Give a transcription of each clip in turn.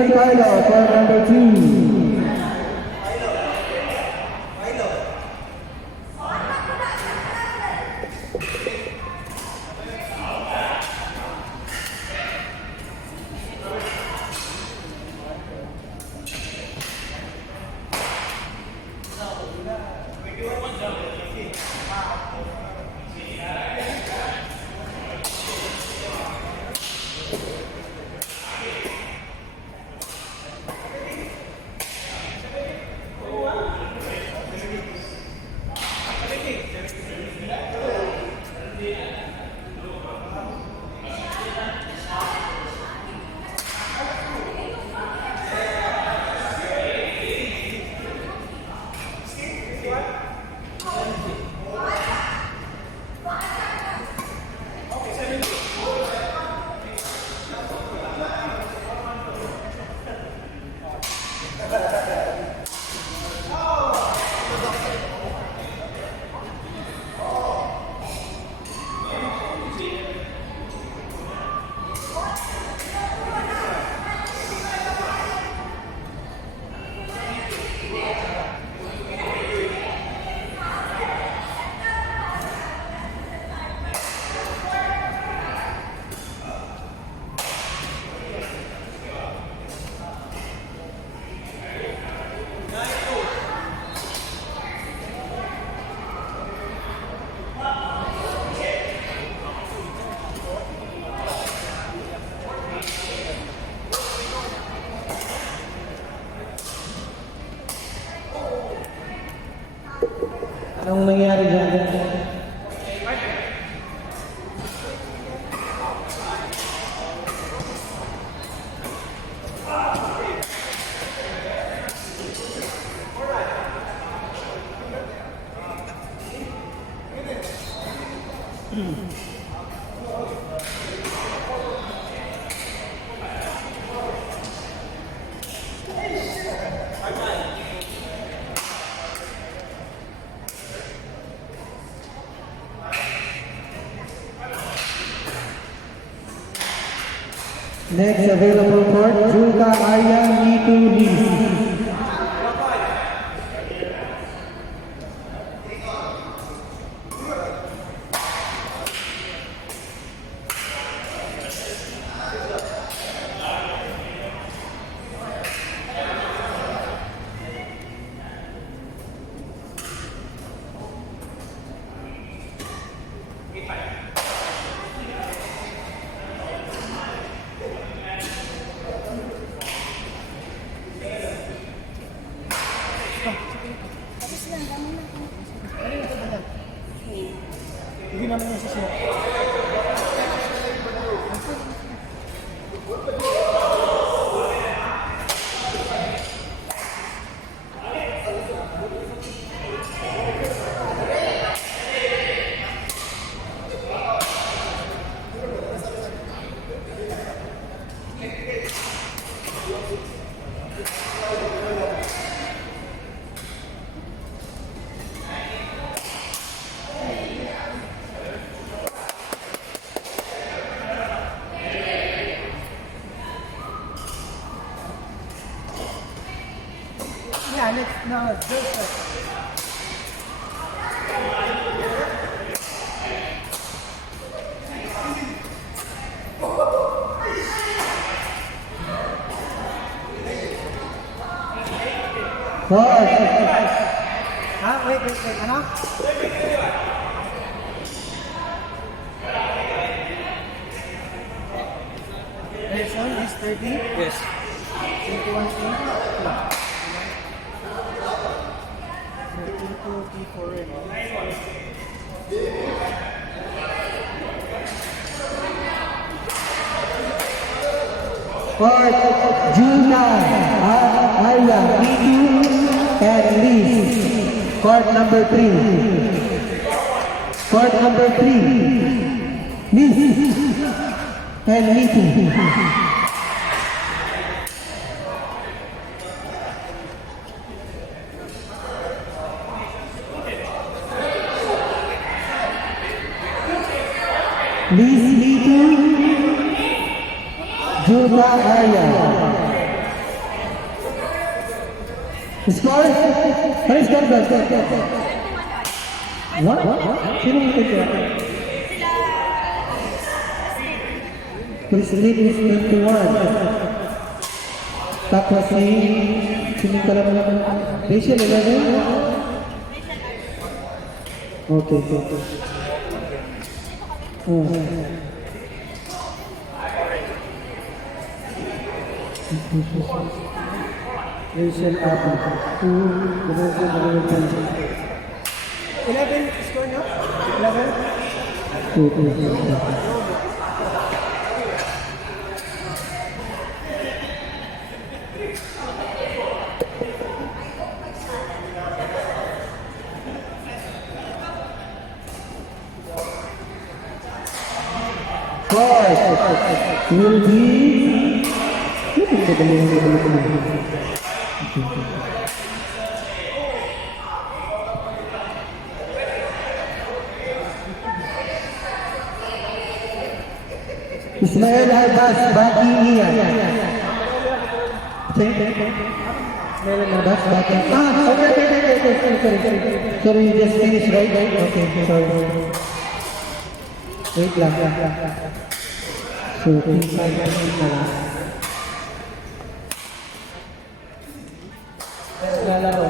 Nathan Carlo for number 2. Anong nangyari dyan? Next available court, Julka Arya Nitu Lee. Hindi naman yung sisiya. Yeah, no, it's just wait, ano? This one is 30? Yes. 21 Court, Julka Arya Nitu and Lee. Court number 3. Court number 3. Lee and Nitu. Lee Nitu, Julka Arya. Score? Ano score ba? What? Sino mo ito? Christine is 21. Tapos si... Sino ka lang naman? Rachel, 11? Okay. Rachel Apple. 11 score nyo? 11? Course will be Ismael Arbas, Bati Ian. Ismael Arbas, Bati. Sorry, you just finished, right? Okay, sorry. Wait lang. So, inside na lang. Naglalaro.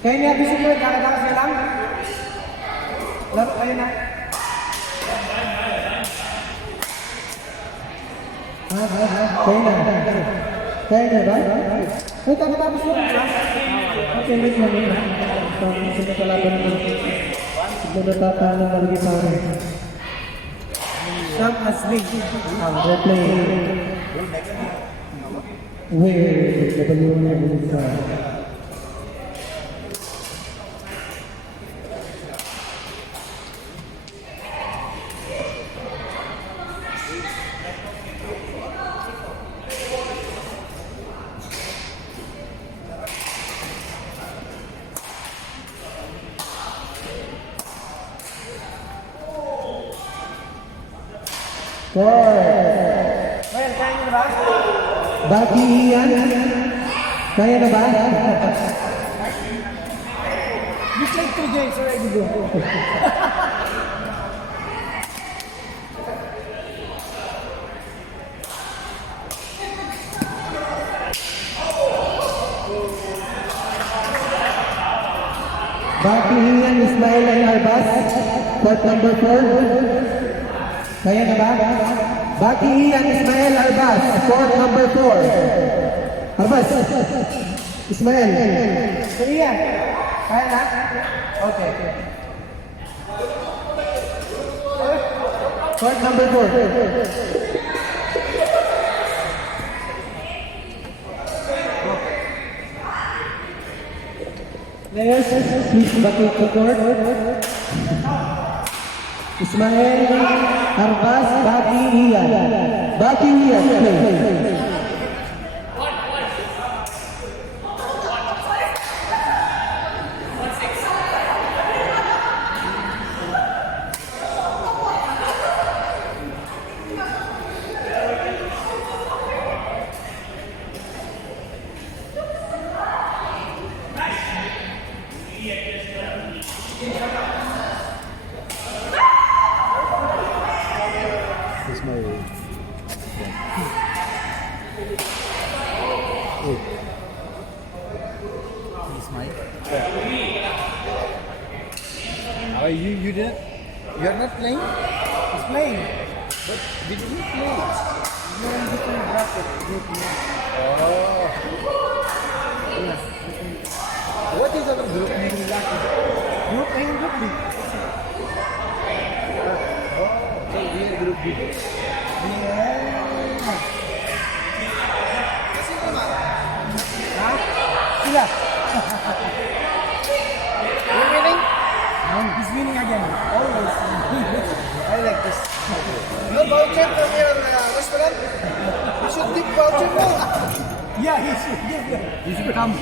Kaya niya gusto mo, dakas na lang. Laro kayo na. Kaya na ba? Ay, tapos mo ba? Okay, wait lang. Sino kalaban naman? Siguro natatalo ng malagi pa rin. Sam Asling. Replay. Wait, W na yung sa... Well, kaya nyo na ba? Bati Ian. Kaya na ba? You played 2 games already, bro. Bati Ian, Ismael and Arbas. Court number 4. Kaya na ba? Bati Ian, Ismael Arbas. Court number 4. Arbas. Ismael. So, Ian, kaya na? Okay. Court number 4. Players, please vacate the court. Ismael Arbas, Bati Ian. Bati Ian, play. You didn't? You're not playing? He's playing. But did you play? You're in different bracket. Group niya. Oh. What is our group name? Group A and Group B. So we are group B. Ha? Sila. You're winning? He's winning again. Always. I like this. No voucher from your restaurant? You should give voucher now. Yeah, he should give them. You should come.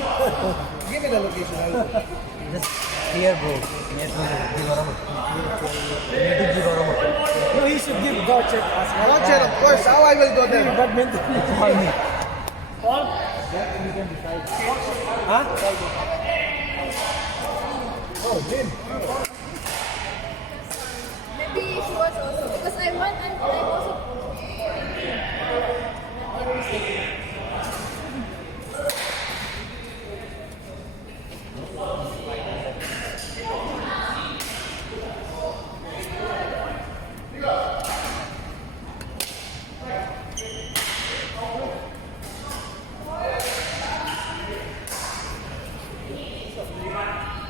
Give me the location. Just here, bro. Yes, no, No, he should give voucher. Voucher, of course. How I will go there? Badminton. Paul? Huh? Oh, Jim. Maybe she was also because I want and I'm also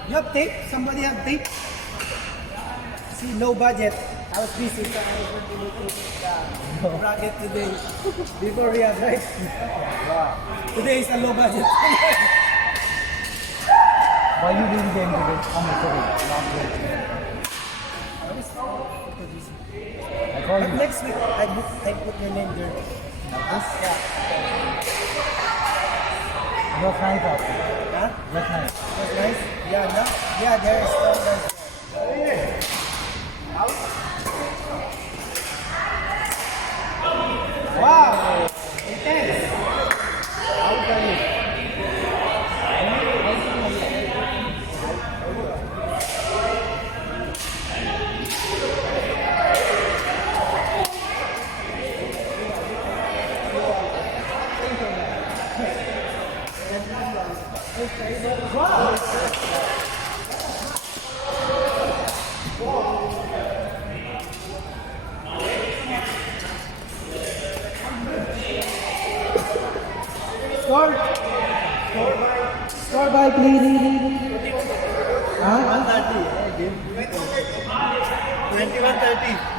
You have tape? Somebody have tape? See, low budget. I was busy, so I was working with the bracket today. Before we have, right? Today is a low budget. Why you didn't game today? Sorry. I call But next week, I put your name there. Yeah. What night out? Huh? What night? That's nice. Yeah, no? Yeah, there is no there. Wow! Intense! Score! Score by please. Huh? 130. 21-30.